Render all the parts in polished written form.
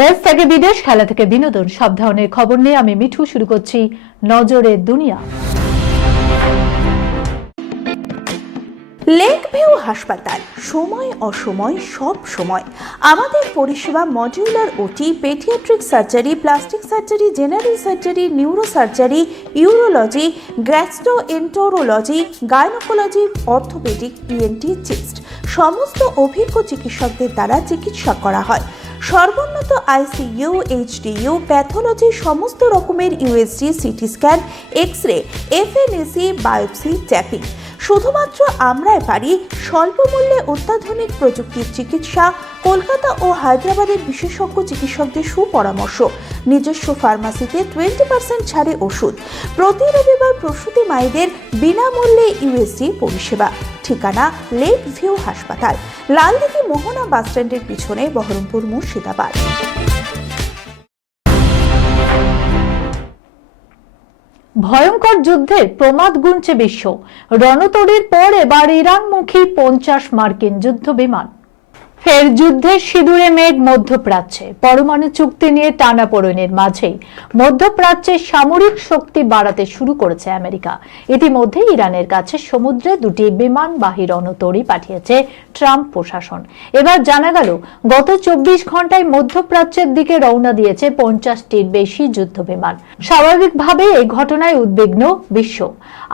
দেশ থেকে বিদেশ, খেলা থেকে বিনোদন, সব ধরনের খবর নিয়ে আমি মিঠু শুরু করছি নজরের দুনিয়া। লেক ভিউ হাসপাতাল, সময় অসময় সব সময় আমাদের পরিষেবা modular OT, paediatric surgery, plastic surgery, general surgery, neuro surgery, urology, gastroenterology, gynaecology, orthopaedic, ENT, chest সমস্ত অভিজ্ঞ চিকিৎসকদের দ্বারা চিকিৎসা করা হয়। সর্বোন্নত আইসিইউ, এইচডিইউ, প্যাথোলজি, সমস্ত রকমের USG, CT scan, X ray, FNAC, biopsy, tapping. শুধুমাত্র আমরাই পারি স্বল্প মূল্যে অত্যাধুনিক প্রযুক্তির চিকিৎসা। কলকাতা ও হায়দ্রাবাদের বিশেষজ্ঞ চিকিৎসকদের সুপরামর্শ, নিজস্ব ফার্মাসিতে 20% ছাড়ে ওষুধ। প্রতি রবিবার প্রসূতি মায়েদের বিনামূল্যে ইউএসজি পরিষেবা। ঠিকানা লেক ভিউ হাসপাতাল, লালদিঘি মোহনা বাসস্ট্যান্ডের পিছনে, বহরমপুর, মুর্শিদাবাদ। ভয়ঙ্কর যুদ্ধের প্রমাদ গুনছে বিশ্ব। রণতরীর পর এবার ইরানমুখী 50 মার্কিন যুদ্ধ বিমান। ফের যুদ্ধের সিঁদুরে মেঘ মধ্যপ্রাচ্যে। পরমাণু চুক্তি নিয়ে টানাপোড়েনের মাঝেই মধ্যপ্রাচ্যে সামরিক শক্তি বাড়াতে শুরু করেছে আমেরিকা। ইতিমধ্যে ইরানের কাছে সমুদ্রে 2টি বিমানবাহী রণতরী পাঠিয়েছে ট্রাম্প প্রশাসন। এবার জানা গেল গত 24 ঘন্টায় মধ্যপ্রাচ্যের দিকে রওনা দিয়েছে 50টির বেশি যুদ্ধ বিমান। স্বাভাবিকভাবে এই ঘটনায় উদ্বিগ্ন বিশ্ব।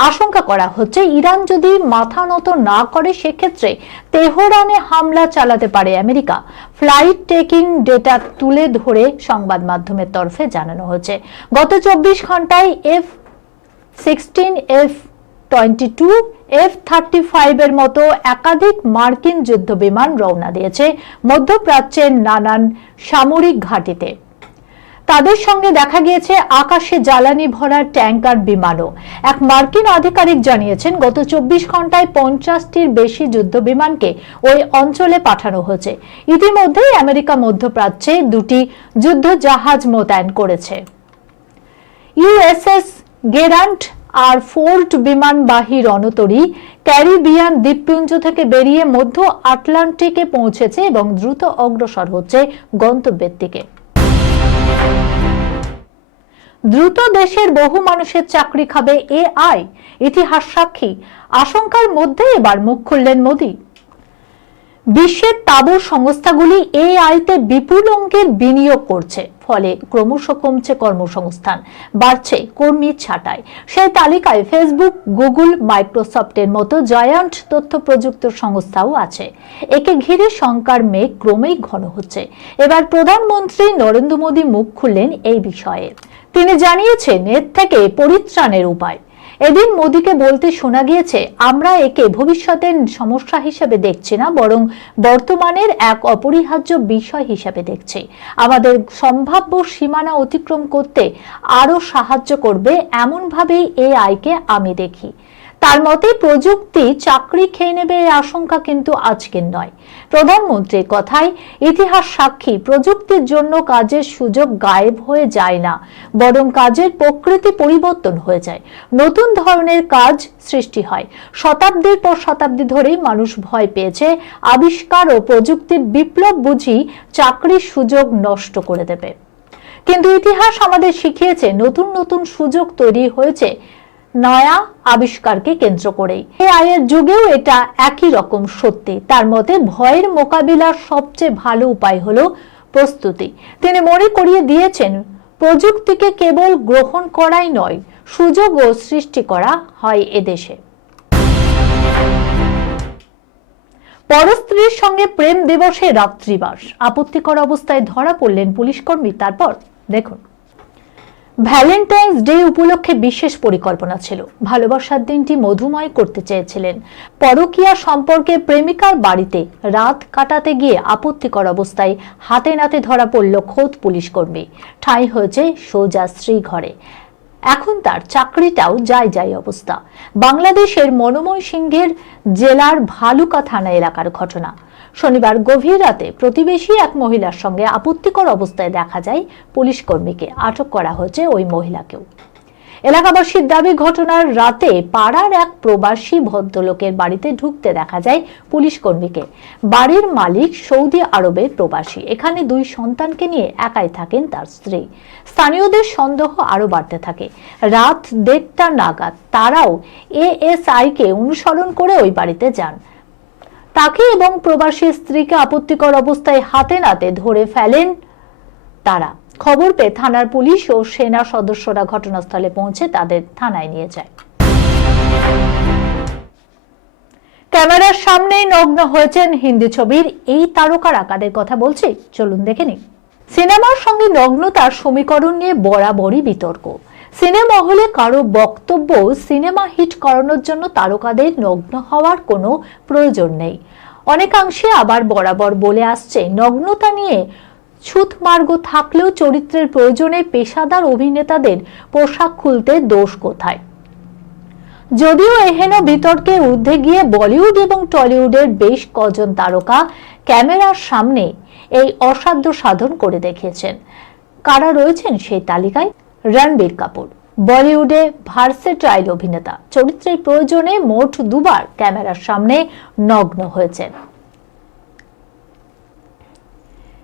আশঙ্কা করা হচ্ছে ইরান যদি মাথা নত না করে সেক্ষেত্রে তেহরানে হামলা চালাতে পারে আমেরিকা। ফ্লাইট ট্রেকিং ডেটা তুলে ধরে সংবাদ মাধ্যমের তরফে জানানো হয়েছে, গত 24 ঘন্টায় F-16, F-22, F-35 এর মতো একাধিক মার্কিন যুদ্ধ বিমান রওনা দিয়েছে মধ্যপ্রাচ্যের নানান সামরিক ঘাঁটিতে। তাদের সঙ্গে দেখা গিয়েছে আকাশে জ্বালানি ভরা ট্যাঙ্কার বিমানও। এক মার্কিন আধিকারিক জানিয়েছেন গত 24 ঘন্টায় 50টির বেশি যুদ্ধ বিমানকে ওই অঞ্চলে পাঠানো হয়েছে। ইতিমধ্যেই আমেরিকা মধ্যপ্রাচ্যে 2টি যুদ্ধ জাহাজ মোতায়েন করেছে। ইউএসএস গেরান্ট আর ফোর্ড বিমানবাহী রণতরী ক্যারিবিয়ান দ্বীপপুঞ্জ থেকে বেরিয়ে মধ্য আটলান্টিকে পৌঁছেছে এবং দ্রুত অগ্রসর হচ্ছে গন্তব্যের দিকে। দ্রুত দেশের বহু মানুষের চাকরি খাবে এআই, ইতিহাস সাক্ষী। আশঙ্কার মধ্যে এবার মুখ খুললেন মোদি। বিশ্বের তাবড় সংস্থাগুলি এআইতে বিপুল অঙ্কের বিনিয়োগ করছে, ফলে ক্রমশ কমছে কর্মসংস্থান, বাড়ছে কর্মী ছাঁটাই। সেই তালিকায় ফেসবুক, গুগল, মাইক্রোসফটের মতো জায়ান্ট তথ্য প্রযুক্তি সংস্থাও আছে। একে ঘিরে শঙ্কার মেঘ ক্রমেই ঘন হচ্ছে। এবার প্রধানমন্ত্রী নরেন্দ্র মোদী মুখ খুললেন এই বিষয়ে। তিনি জানিয়েছেন এর থেকে পরিত্রাণের উপায়। এদিন মোদীকে বলতে শোনা গিয়েছে, আমরা একে ভবিষ্যতের সমস্যা হিসেবে দেখছি না, বরং বর্তমানের এক অপরিহার্য বিষয় হিসেবে দেখছি। আমাদের সম্ভাব্য সীমানা অতিক্রম করতে আরো সাহায্য করবে এমনভাবেই এআইকে আমি দেখি। তার মতে প্রযুক্তি চাকরি খেয়ে নেবে এই আশঙ্কা কিন্তু আজকের নয়। প্রধানমন্ত্রীর কথায় ইতিহাস সাক্ষী, প্রযুক্তির জন্য কাজের সুযোগ গায়েব হয়ে যায় না, বরং কাজের প্রকৃতি পরিবর্তন হয়ে যায়, নতুন ধরনের কাজ সৃষ্টি হয়। শতাব্দীর পর শতাব্দী ধরেই মানুষ ভয় পেয়েছে আবিষ্কার ও প্রযুক্তির বিপ্লব বুঝি চাকরির সুযোগ নষ্ট করে দেবে। কিন্তু ইতিহাস আমাদের শিখিয়েছে নতুন নতুন সুযোগ তৈরি হয়েছে নয়া আবিষ্কারকে কেন্দ্র করেই। এআই এর যুগেও এটা একই রকম সত্যি। তার মতে ভয়ের মোকাবিলার সবচেয়ে ভালো উপায় হলো প্রস্তুতি। তিনি মনে করিয়ে দিয়েছেন প্রযুক্তিকে কেবল গ্রহণ করাই নয়, সুযোগও সৃষ্টি করা হয় এদেশে। পরস্ত্রীর সঙ্গে প্রেম দিবসে রাত্রিবাস, আপত্তিকর অবস্থায় ধরা পড়লেন পুলিশকর্মী। তারপর দেখুন। ভ্যালেন্টাইন্স ডে উপলক্ষে বিশেষ পরিকল্পনা ছিল। ভালোবাসার দিনটি মধুময় করতে চেয়েছিলেন। পরকীয়া সম্পর্কে প্রেমিকার বাড়িতে রাত কাটাতে গিয়ে আপত্তিকর অবস্থায় হাতে নাতে ধরা পড়ল খোদ পুলিশকর্মী। ঠাঁই হয়েছে সোজা স্ত্রী ঘরে। এখন তার চাকরিটাও যায় অবস্থা। বাংলাদেশের ময়মনসিংহের জেলার ভালুকা থানা এলাকার ঘটনা। শনিবার গভীর রাতে প্রতিবেশী এক মহিলার সঙ্গে আপত্তিকর অবস্থায় দেখা যায় পুলিশকর্মীকে। আটক করা হয়েছে ওই মহিলাকেও। এলাকাবাসীর দাবি, ঘটনার রাতে পাড়ার এক প্রবাসী ভদ্রলোকের বাড়িতে ঢুকতে দেখা যায় পুলিশ কর্মীকে। বাড়ির মালিক সৌদি আরবের প্রবাসী, এখানে 2 সন্তানকে নিয়ে একাই থাকেন তার স্ত্রী। স্থানীয়দের সন্দেহ আরো বাড়তে থাকে। রাত 1:30 নাগাদ তারাও এএসআই কে অনুসরণ করে ওই বাড়িতে যান। তাকে এবং প্রবাসী স্ত্রীকে আপত্তিকর অবস্থায় হাতে নাতে ধরে ফেলেন তারা। খবর পেয়ে থানার পুলিশ ও সেনা সদস্যরা ঘটনাস্থলে পৌঁছে তাদের থানায় নিয়ে যায়। ক্যামেরার সামনেই নগ্ন হয়েছেন হিন্দি ছবির এই তারকারা। কাদের কথা বলছি চলুন দেখে নিন। সিনেমার সঙ্গে নগ্নতার সমীকরণ নিয়ে বরাবরই বিতর্ক। সিনেমা হলে কারো বক্তব্য, সিনেমা হিট করানোর জন্য তারকাদের নগ্ন হওয়ার কোনো প্রয়োজন নেই। অনেকাংশে আবার বরাবর বলে আসছে, নগ্নতা নিয়ে ছুতমার্গ থাকলেও চরিত্রের প্রয়োজনে পেশাদার অভিনেতাদের পোশাক খুলতে দোষ কোথায়? যদিও এহেন বিতর্কের ঊর্ধ্বে গিয়ে বলিউড এবং টলিউডের বেশ কজন তারকা ক্যামেরার সামনে এই অসাধ্য সাধন করে দেখিয়েছেন। কারা রয়েছেন সেই তালিকায়? রণবীর কাপুর, বলিউডে ভার্সেটাইল অভিনেতা, চরিত্রের প্রয়োজনে মোট 2 বার ক্যামেরার সামনে নগ্ন হয়েছেন।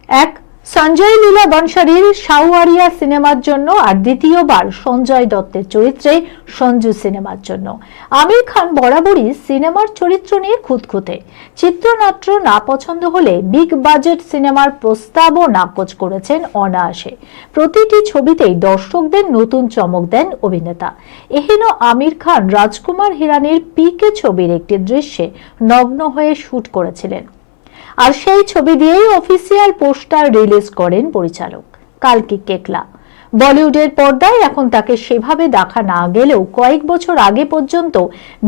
এক, সঞ্জয় লীলা বনশালীর শাওয়ারিয়া সিনেমার জন্য, আর দ্বিতীয়বার সঞ্জয় দত্তের চরিত্রে সঞ্জু সিনেমার জন্য। আমির খান বরাবরই সিনেমার চরিত্র নিয়ে খুঁতখুঁতে। চিত্রনাট্য না পছন্দ হলে বিগ বাজেট সিনেমার প্রস্তাবও নাকচ করেছেন অনায়াসে। প্রতিটি ছবিতেই দর্শকদের নতুন চমক দেন অভিনেতা। এহেন আমির খান রাজকুমার হিরানির পিকে ছবির একটি দৃশ্যে নগ্ন হয়ে শুট করেছিলেন, আর সেই ছবি দিয়েই অফিসিয়াল পোস্টার রিলিজ করেন পরিচালক কালকি কেকলা। বলিউডের পর্দায় এখন তাকে সেভাবে দেখা না গেলেও কয়েক বছর আগে পর্যন্ত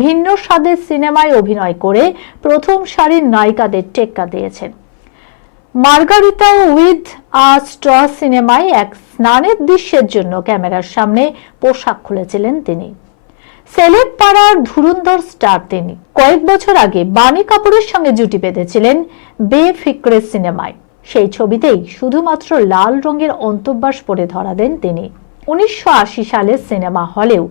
ভিন্ন স্বাদের সিনেমায় অভিনয় করে প্রথম সারির নায়িকাদের টেক্কা দিয়েছেন। মার্গারিতা উইথ আ স্ট্র সিনেমায় এক স্নানের দৃশ্যের জন্য ক্যামেরার সামনে পোশাক খুলেছিলেন তিনি। সেলেব পাড়ার ধুরন্ধর স্টার তিনি। কয়েক বছর আগে বাণী কাপুরের সঙ্গে জুটি বেঁধেছিলেন বেফিক্রে সিনেমায়। সেই ছবিতেই শুধুমাত্র লাল রঙের অন্তর্বাস পরে ধরা দেন তিনি। 1980 সালের সিনেমা হলেও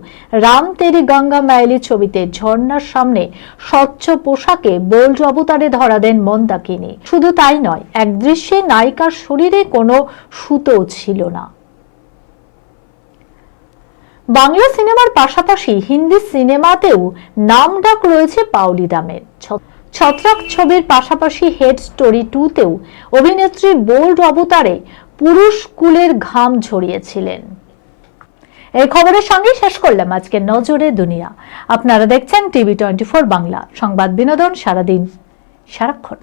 রাম তেরি গঙ্গা মাইলি ছবিতে ঝর্ণার সামনে স্বচ্ছ পোশাকে বোল্ড অবতারে ধরা দেন মন্দাকিনী। শুধু তাই নয়, এক দৃশ্যে নায়িকার শরীরে কোনো সুতো ছিল না। বাংলা সিনেমার পাশাপাশি হিন্দি সিনেমাতেও নামডাক রয়েছে পাওলি দামের। ছত্রাক ছবির পাশাপাশি হেড স্টোরি 2তেও অভিনেত্রী বোল্ড অবতারে পুরুষ কুলের ঘাম ঝরিয়েছিলেন। এই খবরের সঙ্গে শেষ করলাম আজকের নজরে দুনিয়া। আপনারা দেখছেন টিভি 24 বাংলা, সংবাদ বিনোদন সারাদিন সারাক্ষণ।